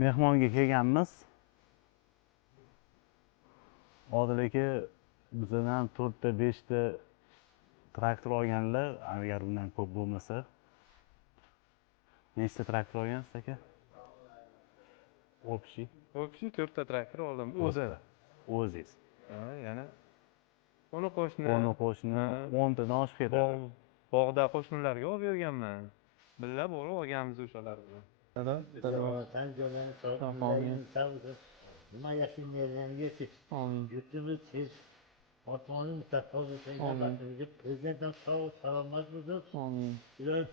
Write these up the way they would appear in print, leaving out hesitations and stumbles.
mehmonga kelganmiz. Odil aka bizdan 4 ta 5 ta traktor olganlar, agar undan ko'p bo'lmasa. Nechta traktor olgansiz aka? Общий 4 ta traktor oldim. O'zingiz. Yana qo'ni qo'shni 10 tadan oshib ketadi. Bog'da qo'shnilarga olib berganman. Billa bo'lib olganmiz o'shalar bilan. Nima yashinlarga yurtimiz hech otmoning mustafoziga prezident ham sog' salomat bo'lsin. Ular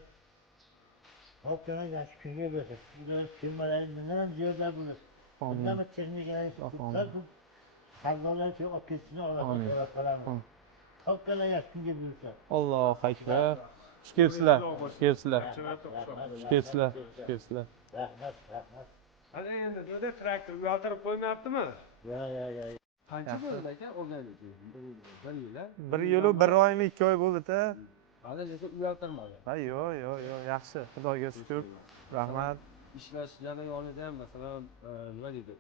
hokimlar yaxshi kunga bersin. Ular firmalarning bundan ziyoda bo'lsin. Bundan texnikalar savdolar uchun olib ketishni oladi. Hokimlar yaxshi kunga bersin. Allohu akbar. Xush kelibsizlar. Rahmat. Hali endi nima traktor uyaltirib qo'ymayaptimi? Ya. Qancha bo'ldi aka olganligi? 1 yil. 1 yil, 1 oymi, 2 oy bo'ldi-da. Hali lekin uyaltirmadi. Ha, yo'q, yaxshi. Xudoga shukr. Rahmat. Ishlash jarayonida ham masalan nima deydi?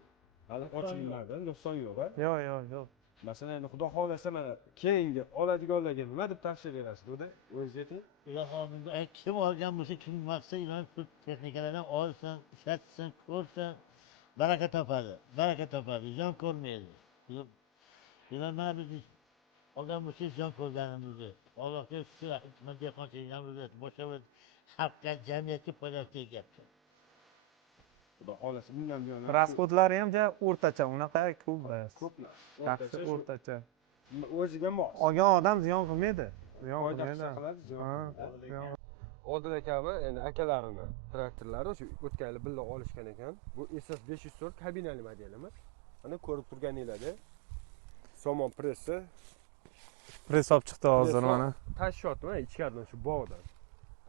Hali ochilmadi, nuqson yo'q. Yo'q. Masalan, endi Xudo xolasa mana keyingi oladiganlarga nima deb tavsiya berasiz? O'zingiz ayting. Ular kim olgan bo'lsa, kim maqsa, ular texnikalardan olsin, ishlatsin, ko'rsin, baraka topadi, jon ko'rmaydi. Ular mana biz olgan bo'lsa, jon ko'rganimizni. Allohga shukr, dehqonchilikdan boshqa bir xalqqa, jamiyatga foydasi tegyapti. Xudo xolasa bundan buyon Rasxodlari ham o'rtacha, unaqa ko'p emas. ko'plar. Yaxshi o'rtacha. O'ziga mos. Olgan odam ziyon qilmaydi. Odil akami endi akalarini traktorlari o'sha o'tgan yil birga olishgan ekan. Bu SS 504 kabinali modelimiz. Mana ko'rib turganinglarda somon pressi. Press olib chiqdi hozir mana. Tashyapti ichkaridan shu bog'dan.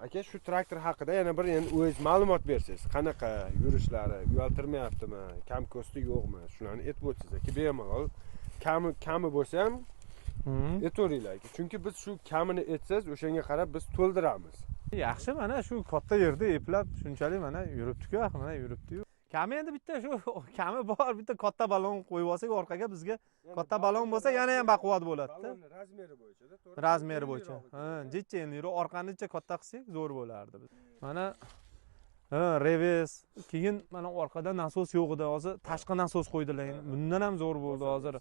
Aka shu traktor haqida yana bir endi o'zingiz ma'lumot bersangiz, qanaqa yurishlari, uyaltirmayaptimi, kam ko'sti yo'qmi? Shularni aytib o'tsangiz aka, bemalol. Kami bo'lsa ham aytaveringlar aka. Chunki biz shu kamini aytsangiz, o'shanga qarab biz to'ldiramiz. Yaxshi, mana shu katta yerda eplab shunchalik mana yuribdi-ku, mana yuribdi-yu. Kami endi bitta shu kami bor, bitta katta balon qo'yib olsak orqaga bizga katta balon bo'lsa yana ham baquvvat bo'ladi-da. Razmeri bo'yicha-da, to'g'ri? Razmeri bo'yicha. Jichcha endi orqani jichcha katta qilsak zo'r bo'lardi. Mana reves, keyin mana orqada nasos yo'q edi, hozir tashqi nasos qo'ydilar. Bundan ham zo'r bo'ldi hozir.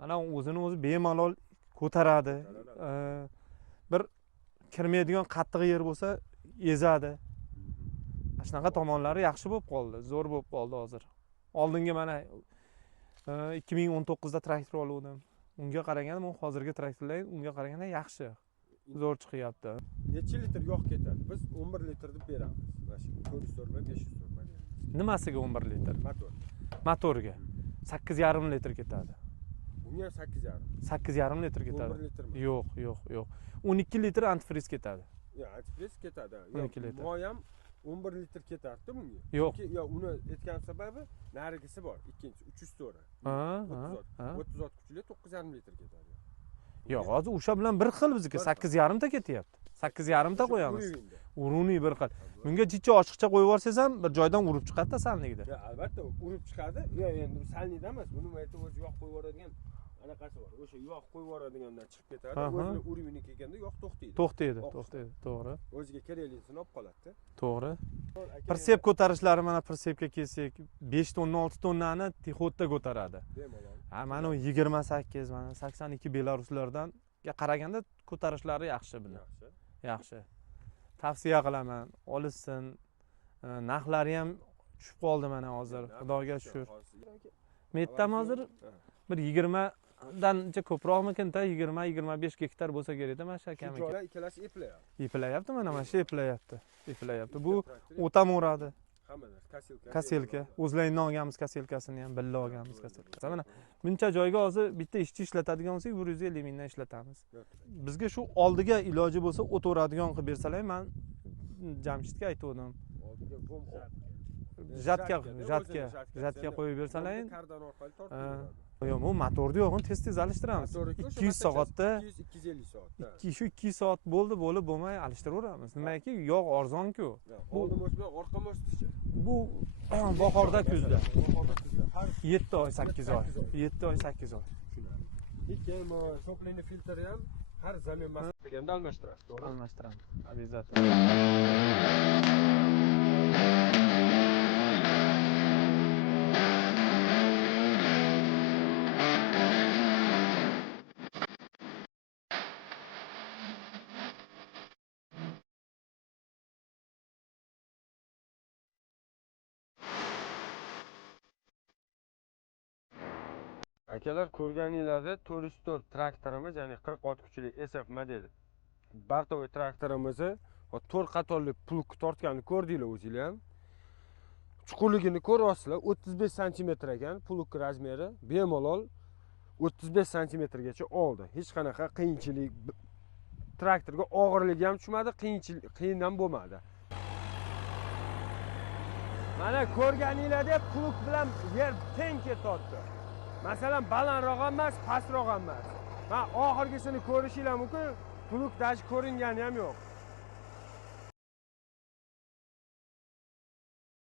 Mana o'zini o'zi bemalol ko'taradi. Bir kirmaydigan qattiq yer bo'lsa ezadi. Shunaqa tomonlari yaxshi bo'lib qoldi, zo'r bo'lib qoldi hozir. Oldingi mana 2019 da traktor olgandim. Unga qaraganda men hozirgi traktorlar unga qaraganda yaxshi. Zo'r chiqyapti. Necha litr yog' ketadi? Biz 11 litr deb beramiz. Mana shu 400 va 500 model. Nimasiga 11 litr? Motor. Motorga 8,5 litr ketadi. Bunga 8,5. 8,5 litr ketadi. 11 litrmi? Yo'q. 12 litr antifriz ketadi. Antifriz ketadi. 12 litr. Moy ham 11 litr ketardi bunga. Yo'q. Uni aytgan sababi narigisi bor. Ikkinchi 300 to'ra. 30 ot kuchli 9,5 litr ketadi. Yo'q, hozir o'sha bilan bir xil bizga 8,5 ta ketyapti. 8,5 ta qo'yamiz. Uruniy bir xil. Bunga jichcha ochiqcha qo'yib yuborsangiz ham bir joydan urib chiqadi-da salnigida. Albatta, urib chiqadi. Endi salnida emas, buni aytib o'zi yog' qo'yib yuboradigan anaqasi bor. O'sha yog' qo'yib yuboradigandan chiqib ketadi. O'zini uruvini kelganda yog' to'xtaydi. To'xtaydi, to'g'ri. O'ziga kerakligini olib qoladi-da. To'g'ri. Persep ko'tarishlari mana persepga kelsak, 5 tonna, 6 tonnani texotda ko'taradi. Bemalol. Mana 28, mana 82 belaruslardan qaraganda ko'tarishlari yaxshi buni. Yaxshi. Tavsiya qilaman, olishsin. Narxlari ham tushib qoldi mana hozir. Xudoga shukr. Mettam hozir bir 20 dancha ko'proqmikin-da, 20-25 gektar bo'lsa kerak-da mana shu akamiga. Joylar ikkalasi Eplayapti, mana shu eplayapti. Bu o'tamo'radi. Hammalar kaselka. O'zlaringdan olganmiz kaselkasini ham, billa olganmiz kaselkasini. Mana buncha joyga hozir bitta ishchi ishlatadigan bo'lsak, 150 mingdan ishlatamiz. Bizga shu oldiga iloji bo'lsa o'tiradigan qilib bersalar, men Jamshidga aytdim. Oldiga vom Jatga qo'yib bersalar, kardan orqali tortib. Yo'q, bu motorni yo'g'ini tez alishtiramiz. 200 soatda 250 soatda. shu 2 soat bo'lib bo'lmay alishtiraveramiz. Nimaiki, yog' arzon-ku. Oldin mo'sh bilan orqa mo'shtichi. Bu bahorda, kuzda. Bahorda, kuzda. Har 7 oy, 8 oy. 7 oy, 8 oy. Keyin bu to'playni filtri ham har zamin mas'ulligini almashtirasiz, to'g'ri? Almashtiramiz. Обязательно. Akalar, ko'rganinglarda 404 traktorimiz, ya'ni 46 kuchli SF modeli Bartovoy traktorimizni 4 qatorli plug tortganini ko'rdinglar o'zinglar ham. Chuqurligini ko'ryapsizlar, 35 sm ekan plug razmeri, bemalol 35 sm gacha oldi. Hech qanaqa qiyinchilik, traktorga og'irligi ham tushmadi, qiyin ham bo'lmadi. Mana ko'rganinglarda plug bilan yer teng ketyapti. Masalan, balandroq ham emas, pastroq ham emas. Men oxirgisini ko'rishinglar mumkin, plug dash ko'ringani ham yo'q.